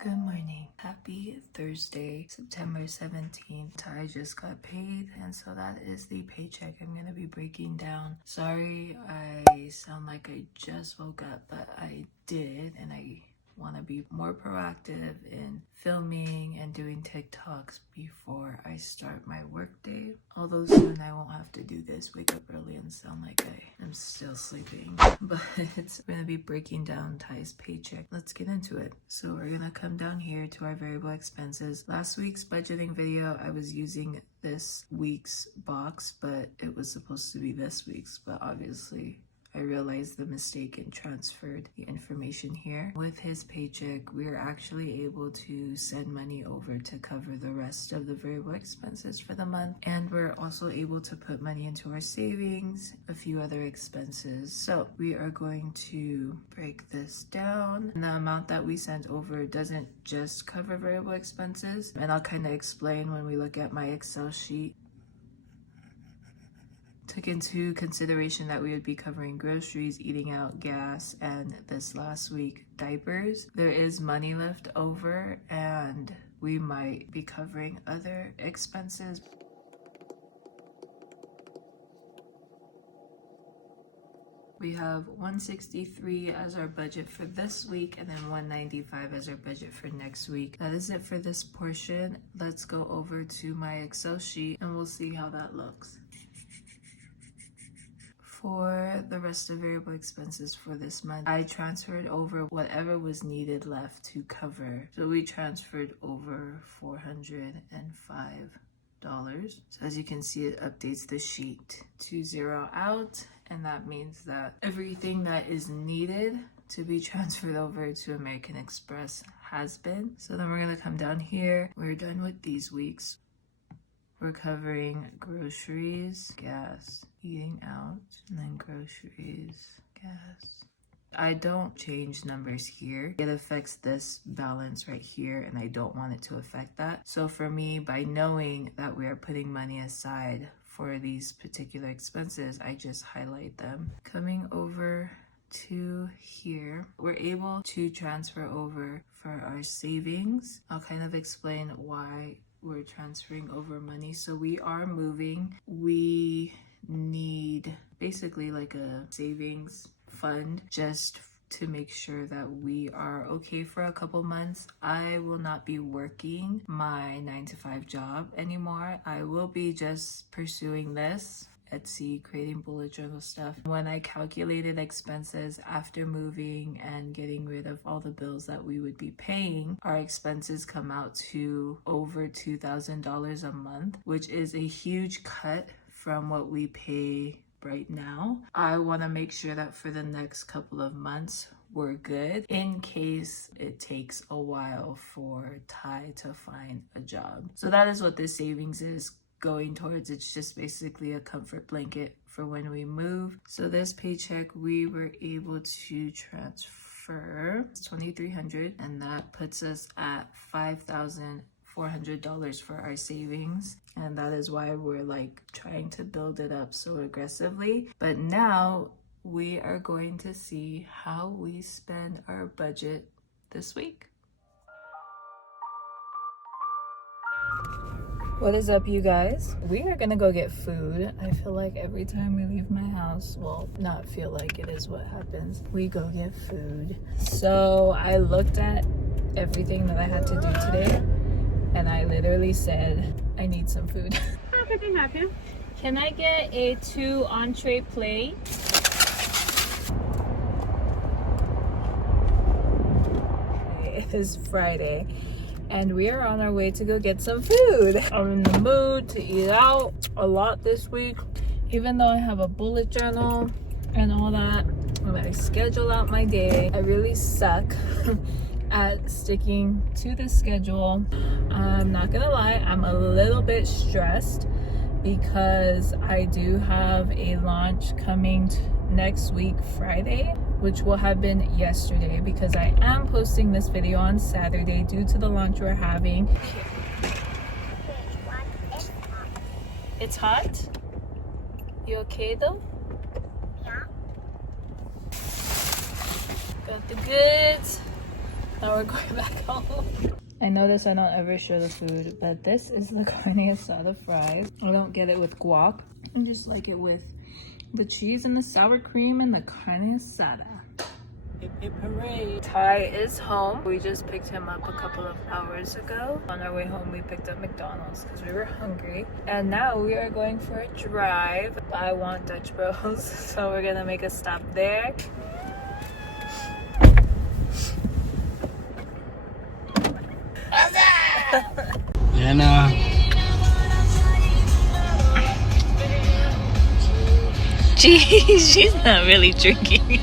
Good morning. Happy Thursday, September 17th. I just got paid, and so that is the paycheck I'm gonna be breaking down. Sorry, I sound like I just woke up, but I did, and I want to be more proactive in filming and doing TikToks before I start my work day. Although soon I won't have to do this, wake up early and sound like I am still sleeping. But it's gonna be breaking down Ty's paycheck. Let's get into it. So we're gonna come down here to our variable expenses. Last week's budgeting video, I was using this week's box, but it was supposed to be this week's, but obviously I realized the mistake and transferred the information here. With his paycheck, we are actually able to send money over to cover the rest of the variable expenses for the month. And we're also able to put money into our savings, a few other expenses. So we are going to break this down. And the amount that we sent over doesn't just cover variable expenses. And I'll kind of explain when we look at my Excel sheet. Took into consideration that we would be covering groceries, eating out, gas, and this last week, diapers. There is money left over, and we might be covering other expenses. We have $163 as our budget for this week, and then $195 as our budget for next week. That is it for this portion. Let's go over to my Excel sheet, and we'll see how that looks. For the rest of variable expenses for this month, I transferred over whatever was needed left to cover. So we transferred over $405. So as you can see, it updates the sheet to zero out, and that means that everything that is needed to be transferred over to American Express has been. So then we're gonna come down here. We're done with these weeks. We're covering groceries, gas, eating out, and then groceries, gas. I don't change numbers here. It affects this balance right here, and I don't want it to affect that. So for me, by knowing that we are putting money aside for these particular expenses, I just highlight them. Coming over to here, we're able to transfer over for our savings. I'll kind of explain why we're transferring over money. So we are moving. We need basically like a savings fund just to make sure that we are okay for a couple months. I will not be working my 9-to-5 job anymore. I will be just pursuing this Etsy, creating bullet journal stuff. When I calculated expenses after moving and getting rid of all the bills that we would be paying, our expenses come out to over $2,000 a month, which is a huge cut from what we pay right now. I want to make sure that for the next couple of months we're good in case it takes a while for Ty to find a job. So that is what this savings is going towards. It's just basically a comfort blanket for when we move. So this paycheck, we were able to transfer $2,300, and that puts us at $5,400 for our savings. And that is why we're like trying to build it up so aggressively. But now we are going to see how we spend our budget this week. What is up, you guys? We are gonna go get food. I feel like every time we leave my house, well, not feel like, it is what happens, we go get food. So I looked at everything that I had to do today, and I literally said, I need some food. How can I help you? Can I get a 2 entree plate? It is Friday, and we are on our way to go get some food. I'm in the mood to eat out a lot this week. Even though I have a bullet journal and all that, when I schedule out my day, I really suck at sticking to the schedule. I'm not gonna lie, I'm a little bit stressed because I do have a launch coming next week, Friday, which will have been yesterday because I am posting this video on Saturday due to the launch we're having. It's hot? You okay though? Yeah. Got the goods. Now we're going back home. I notice I don't ever show the food, but this is the carne asada fries. I don't get it with guac. I just like it with the cheese and the sour cream and the carne asada. Hip hip hooray. Ty is home. We just picked him up a couple of hours ago. On our way home, we picked up McDonald's because we were hungry. And now we are going for a drive. I want Dutch Bros, so we're gonna make a stop there. And She's not really drinking.